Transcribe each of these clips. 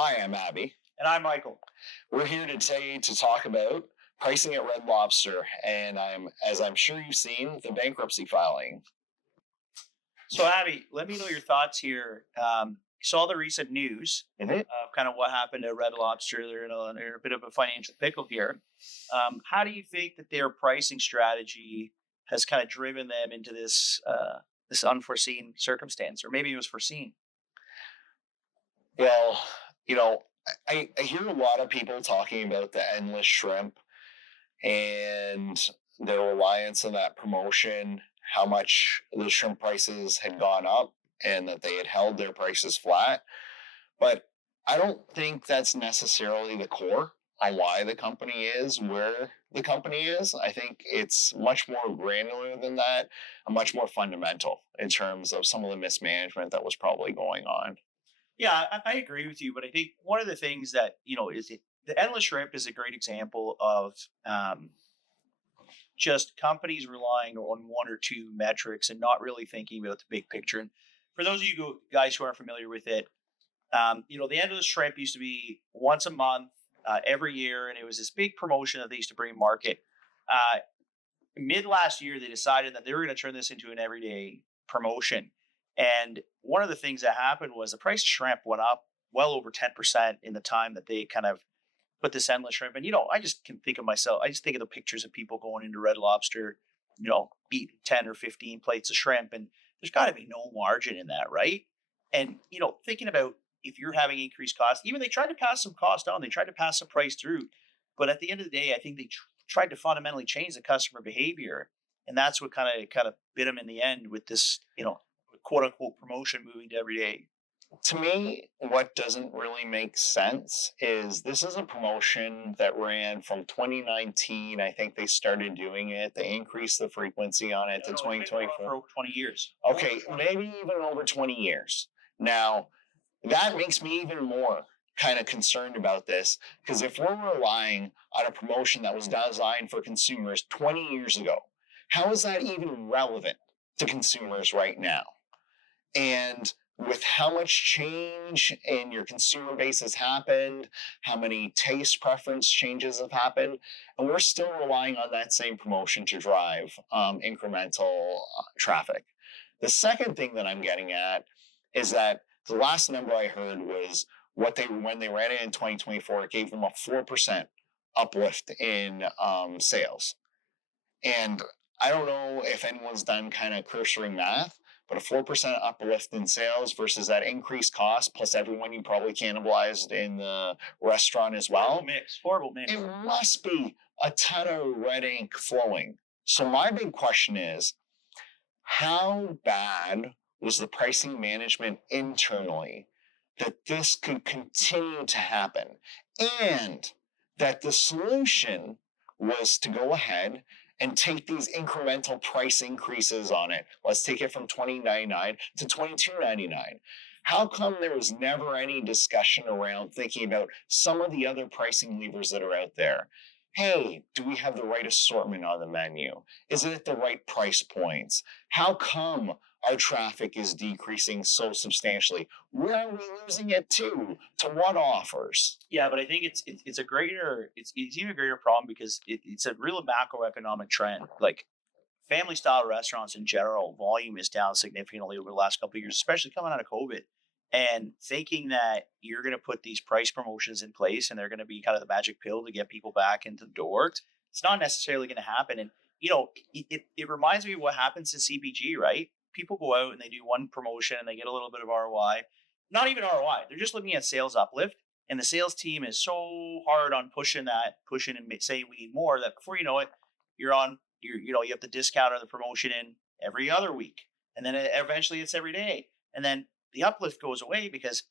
Hi, I'm Abby. And I'm Michael. We're here today to talk about pricing at Red Lobster, and as I'm sure you've seen, the bankruptcy filing. So, Abby, let me know your thoughts here. You saw the recent news Mhm. of kind of what happened to Red Lobster. They're in a bit of a financial pickle here. How do you think that their pricing strategy has kind of driven them into this unforeseen circumstance, or maybe it was foreseen? Well, you know, I hear a lot of people talking about the endless shrimp and their reliance on that promotion, how much the shrimp prices had gone up and that they had held their prices flat. But I don't think that's necessarily the core on why the company is where the company is. I think it's much more granular than that, and much more fundamental in terms of some of the mismanagement that was probably going on. Yeah, I agree with you, but I think one of the things that the endless shrimp is a great example of um, just companies relying on one or two metrics and not really thinking about the big picture. And for those of guys who aren't familiar with it, the end of the shrimp used to be once a month, every year, and it was this big promotion that they used to bring to market. Uh, Mid last year, they decided that they were going to turn this into an everyday promotion. And one of the things that happened was the price of shrimp went up well over 10% in the time that they kind of put this endless shrimp. And I just can think of myself. I just think of the pictures of people going into Red Lobster, eating 10 or 15 plates of shrimp, and there's got to be no margin in that, right? And thinking about if you're having increased costs, even they tried to pass some cost on, they tried to pass some price through, but at the end of the day, I think they tried to fundamentally change the customer behavior, and that's what kind of bit them in the end with this, quote unquote promotion moving to every day. To me, what doesn't really make sense is this is a promotion that ran from 2019. I think they started doing it. They increased the frequency on it No, to no, it's been going on for 2024. over 20 years. Okay, maybe even over 20 years. Now, that makes me even more kind of concerned about this because if we're relying on a promotion that was designed for consumers 20 years ago, how is that even relevant to consumers right now? And with how much change in your consumer base has happened, how many taste preference changes have happened, and we're still relying on that same promotion to drive incremental traffic. The second thing that I'm getting at is that the last number I heard was when they ran it in 2024, it gave them a 4% uplift in sales. And I don't know if anyone's done kind of cursory math, but a 4% uplift in sales versus that increased cost plus everyone you probably cannibalized in the restaurant as well. Horrible mix. It must be a ton of red ink flowing. So my big question is, how bad was the pricing management internally that this could continue to happen? And that the solution was to go ahead and take these incremental price increases on it. Let's take it from $20.99 to $22.99. How come there was never any discussion around thinking about some of the other pricing levers that are out there? Hey, do we have the right assortment on the menu? Is it at the right price points? How come our traffic is decreasing so substantially? Where are we losing it to? To what offers? Yeah, but I think it's even a greater problem because it's a real macroeconomic trend. Like family style restaurants in general, volume is down significantly over the last couple of years, especially coming out of COVID. And thinking that you're going to put these price promotions in place and they're going to be kind of the magic pill to get people back into the door, it's not necessarily going to happen. And it reminds me of what happens in CPG, right? People go out and they do one promotion and they get a little bit of ROI, not even ROI. They're just looking at sales uplift, and the sales team is so hard on pushing and saying we need more that before you know it, you have the discount or the promotion in every other week, and then eventually it's every day, and then the uplift goes away because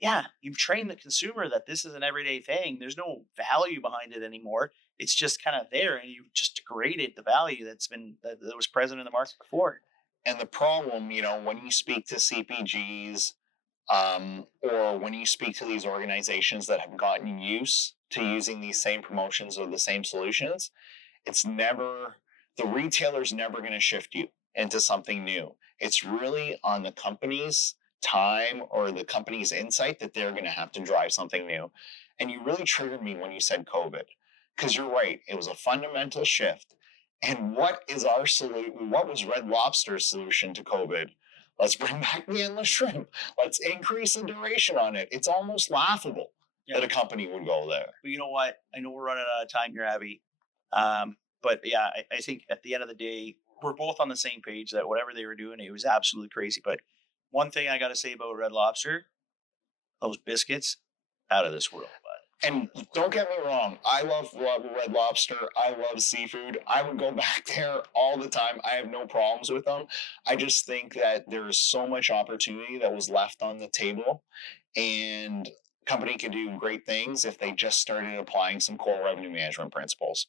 yeah, you've trained the consumer that this is an everyday thing. There's no value behind it anymore. It's just kind of there, and you've just degraded the value that was present in the market before. And the problem, when you speak to CPGs or when you speak to these organizations that have gotten used to using these same promotions or the same solutions, the retailer's never going to shift you into something new. It's really on the companies time or the company's insight that they're going to have to drive something new. And you really triggered me when you said COVID, because you're right. It was a fundamental shift. And what is our solution? What was Red Lobster's solution to COVID? Let's bring back the endless shrimp. Let's increase the duration on it. It's almost laughable that a company would go there. But you know what? I know we're running out of time here, Abby. But yeah, I think at the end of the day, we're both on the same page that whatever they were doing, it was absolutely crazy. But one thing I got to say about Red Lobster, those biscuits, out of this world, bud. And don't get me wrong, I love Red Lobster. I love seafood. I would go back there all the time. I have no problems with them. I just think that there is so much opportunity that was left on the table, and company could do great things if they just started applying some core revenue management principles.